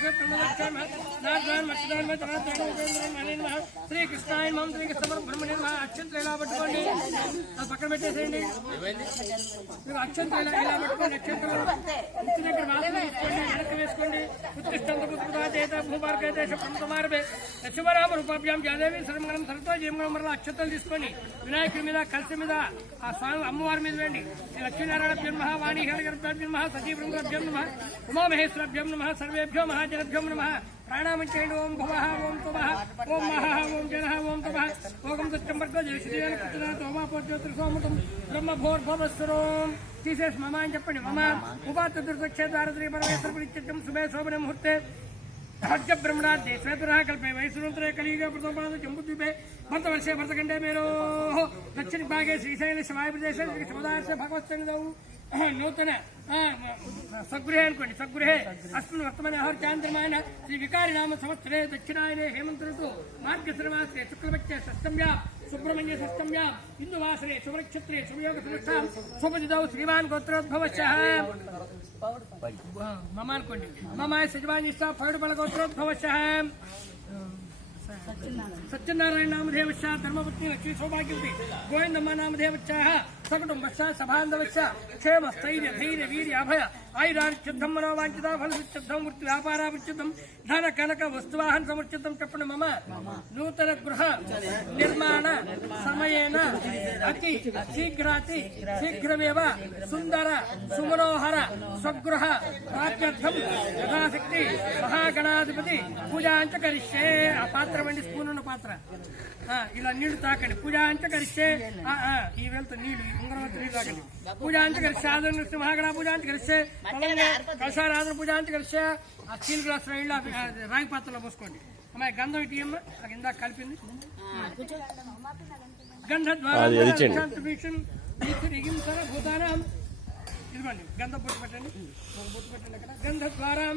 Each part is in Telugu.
రుద్రాయన మహా పురుషోత్తమ లక్ష్మణ మహా నారాయణ మత్స్యనారాయణ ఇలా పట్టుకోండి అది పక్కన పెట్టేసేయండి మీరు అక్షంత ఇలా ఇలా పెట్టుకోండి అక్షంతలు ఉత్తి దగ్గర వెనక్కి వేసుకోండి ఉత్తిష్టంత పుత్రుడా చేత భూమార్గ దేశ ప్రముఖమార్బే శివరామ రూపాభ్యాం జాదేవి సర్వమంగళం సరతో జీవనం మరల అక్షంతలు తీసుకొని వినాయకుడి మీద కలిసి మీద ఆ స్వామి అమ్మవారి మీద వేయండి లక్ష్మీనారాయణ లక్ష్మీనారాయణభ్యం నమ వాణి హేళగర్భ్యం నమ నమ ఉమామహేశ్వరభ్యం నమ సర్వేభ్యో మహా जलद्गमनमः प्राणामञ्चेण ओम भवः ओम त्वमः ओम महः ओम जनः ओम तपः ओकं सत्यम्बर्गजेषेण कृतना ब्रह्म भोर्भवस्वरोम् टीसेस् ममान् चप्पणि मम उपातदुर्गक्षेद्वारद्रि परमेश्वरपुरित्यं शुभे मुहूर्ते। सहस्य ब्रह्मणा देशेतुरः कल्पे वैसुरन्तरे कलियुगे प्रथमपाद भरतखंडे मेरो। दक्षिण भागे श्रीशैल शिवाय प्रदेश भगवत्सङ्गौ నూతన ఆ, సద్గృహే అనుకోండి సద్గృహే అస్మిన్ వర్తమాన ఆహార చాంద్రమాయన శ్రీ వికారి నామ సంవత్సరే దక్షిణాయనే హేమంత ఋతు మార్గశ్రమాసే శుక్లపక్షే షష్టమ్యా సుబ్రహ్మణ్య షష్టమ్యా హిందువాసరే శుభనక్షత్రే శుభయోగ సురక్షాం శుభజిదౌ శ్రీమాన్ గోత్రోద్భవశ మమ అనుకోండి మమ సజమానిష్ట పౌడుబల గోత్రోద్భవశ సత్యనారాయణ నామధేవచ్చ ధర్మపత్ని లక్ష్మీ సౌభాగ్యవతి గోవిందమ్మ నామధేవచ్చ సకుటుంబశ్చ సభాంధవచ్చ క్షేమ స్థైర్య ధైర్య వీర్య అభయ ఆయురార్చిద్ధం మనోవాంఛిత ఫలసిద్ధం వృత్తి వ్యాపారాభిచితం ధన కనక వస్తువాహన సమర్చితం చెప్పండి మమ. నూతన గృహ నిర్మాణ సమయేన అతి శీఘ్రాతి శీఘ్రమేవ సుందర సుమనోహర స్వగృహ ప్రాప్యర్థం. యథాశక్తి మహాగణాధిపతి పూజాంచ కరిష్యే. ఆ పాత్ర వండి స్పూన్ ఉన్న పాత్ర ఇలా నీళ్ళు తాకండి. పూజాంచ కరిష్యే. ఈ వెళ్తా నీళ్ళు ఉంగరం వెళ్తా నీళ్ళు తాకండి. పూజాంచ కరిష్యే. ఆదరణ మహాగణ పూజాంచ కరిష్యే. కలశారాధన పూజాంచ కరిష్యే ఆ స్టీల్ గ్లాస్ రాగి పాత్రలో పోసుకోండి. అమ్మాయి గంధం ఇటు ఇయ్యమ్మా నాకు ఇందాక కలిపింది. గంధద్వారా భూతానం. ఇదిగోండి గంధ బొట్టు పెట్టండి. ఒక బొట్టు పెట్టండి అక్కడ. గంధద్వారం.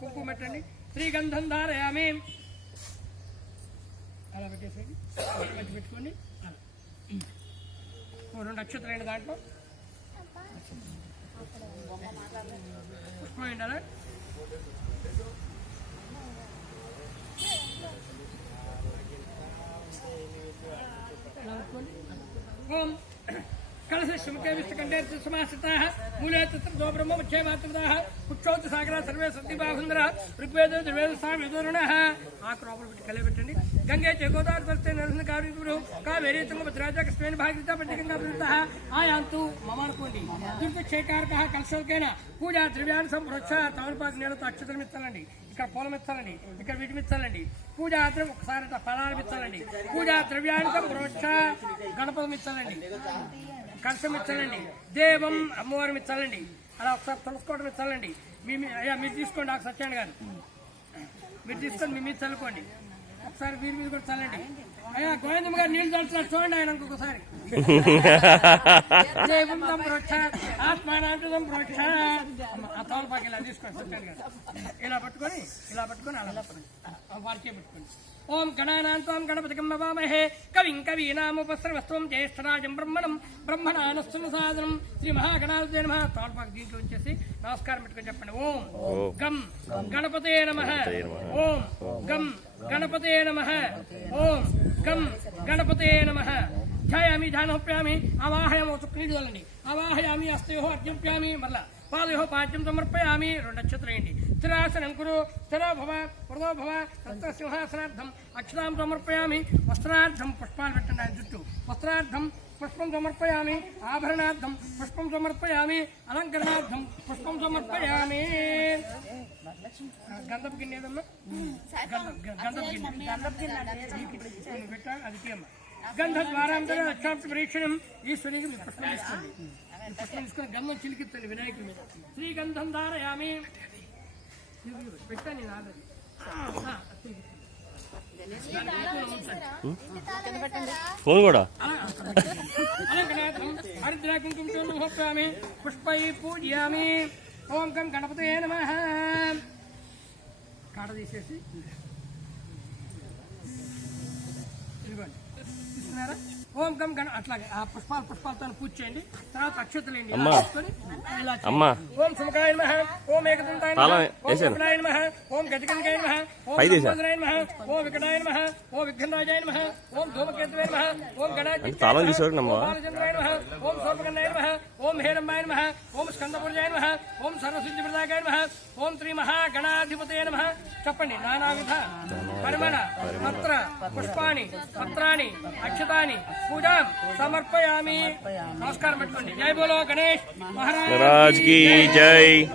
కుంకుమ పెట్టండి. శ్రీగంధం ధారయామి. అలా పెట్టేసేయండి. మధ్య పెట్టుకోండి. రెండు నక్షత్రాలు దాంట్లో. పుష్పం ఏంటి అలా ఓం शिवके శుమకే విష్ణుకంఠే సమాశ్రితాः మూలే తత్ర దో బ్రహ్మ ముఖ్యే మాతృదాः కుక్షౌత సాగర సర్వే సత్తి బాహుందర ఋగ్వేద దుర్వేద సామ విదురుణః. ఆకు పెట్టండి. గంగే జగోదావరి తస్తే నరసింహ కావ్రి కావేరీ తుంగభద్రాజ కృష్ణ భాగీరథ పండికంగా ప్రవృత్తः ఆయాంతు మమ అనుకోండి దుర్గక్షేకారకः కలశోకేన పూజా ద్రవ్యాన్ని సంప్రోక్ష తమలపాకు నీళ్ళతో అక్షతలు ఇస్తానండి ఇక్కడ పూలం ఇస్తానండి ఇక్కడ వీటి ఇస్తానండి పూజా ద్రవ్యం ఒకసారి ఫలాలు ఇచ్చాలండి పూజా ద్రవ్యాన్ని సంప్రోక్ష గణపతి ఇచ్చాలండి కలసం ఇచ్చాలండి దేవం అమ్మవారి ఇచ్చాలండి అలా ఒకసారి తులసుకోవడం ఇచ్చాలండి మీ మీ- అయ్యా మీరు తీసుకోండి నాకు సత్యాన్ని గారు. మీరు తీసుకొని మీ మీద చల్లుకోండి. ఒకసారి వీరి మీద కూడా చల్లండి. అయ్యా గోవిందమ్మ గారు నీళ్ళు చల్లుతున్నారు చూడండి ఆయన ఇంకొకసారి దేవం సంప్రోక్ష ఆత్మానాంతం ప్రోక్ష ఆ తోలపాకి ఇలా తీసుకోండి సత్యాన్ని గారు ఇలా పట్టుకొని ఇలా పట్టుకొని అలా వారికే పెట్టుకోండి ఓం గణానాంతం గణపతికం నవామహే కవిం కవీనాముపసర్వస్వం జ్యేష్ఠరాజం బ్రహ్మణం బ్రహ్మణానస్తున్న సాధనం శ్రీ మహాగణాధిపతి నమ. తోల్పాకు దీంట్లో వచ్చేసి నమస్కారం పెట్టుకొని చెప్పండి. ఓం గం గణపతే నమ. ఓం గం గణపతే నమ ఓం గం గణపతే నమ ధ్యాయామి ధ్యానోప్యామి అవాహయం చుక్కనీటి వల్లండి అవాహయామి అస్తయో అర్జుప్యామి మళ్ళా పాదయో పాద్యం సమర్పయామి రెండు నక్షత్రం ఏంటి స్థిరాసనం కురు స్థిరో భవ వృదో భవ తత్ర సింహాసనార్థం అక్షరాం సమర్పయామి వస్త్రార్థం పుష్పాలు పెట్టండి ఆయన చుట్టూ వస్త్రార్థం పుష్పం సమర్పయామి ఆభరణార్థం పుష్పం సమర్పయామి అలంకరణార్థం పుష్పం సమర్పయామి గంధపు గిన్నె ఏదమ్మా గంధం గంధపు గిన్నె. గంధపు గిన్నె పెట్టా? అది తీయమ్మ. గంధ ద్వారాంతర అక్షాంశ పరీక్షణం ఈశ్వరికి మీరు పుష్పం తీసుకోండి ఈ పుష్పం తీసుకొని గంధం చిలికిత్తండి వినాయకుడి మీద. శ్రీగంధం ధారయామి. పెట్టా నేను ఆల్రెడీ. ఫోన్ కూడా? పుష్పై పూజయామి. ఓం గం గణపతే నమ. కాడ తీసేసి ఇదిగోండి తీసుకున్నారా ఓం గం గణ అట్లాగే ఆ పుష్పాలు పుష్పాలతో పూజ చేయండి తర్వాత అక్షతలేండి ఇలా అమ్మా. ఓం సుముఖాయ నమః ఓం ఏకదంతాయ నమః ఓం. కపిలాయ నమః ఓం గజగంగాయ నమః ఓం. లంబోదరాయ నమః ఓం వికటాయ నమః ఓం విఘ్నరాజాయ నమః ఓం ధూమకేతువే నమః ఓం అంటే తాళం నమః, తీసేవాడు నమ్మవా? ఓం బాలచంద్రాయ నమః ఓం సోమకర్ణాయ నమః ఓం హేరంబాయ నమః ఓం స్కందపురజాయ నమః ఓం సర్వసిద్ధిప్రదాయ నమః ఓం శ్రీ మహాగణాధిపతయ నమః చెప్పండి నానావిధ పరిమళ పత్ర పుష్పాణి పత్రాన్ని अक्षता पूजा समर्पया महाराज की जय